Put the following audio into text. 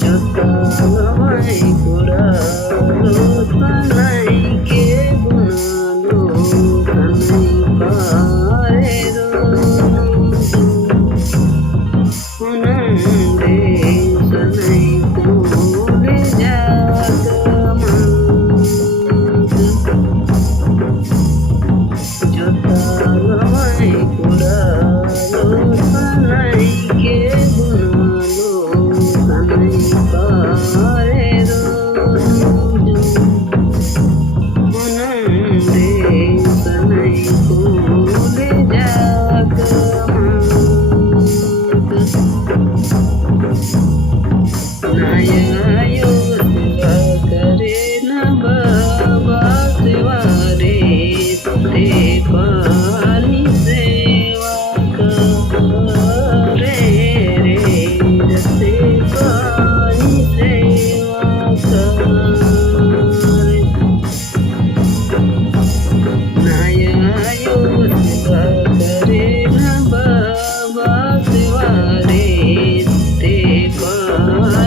জোতালয় ঘোরালো তানাই কে বুনালো তানাই পারে রে সনাই কোলে জোতালয় ঘোরালো তানাই কে বুনালো তানাই পারে রে সনাই কোলে नायायो सेवा करे न बाबा सेवा रे ते पानी सेवा करे रे ते पानी सेवा करे नायायो सेवा करे न बाबा सेवा रे ते पानी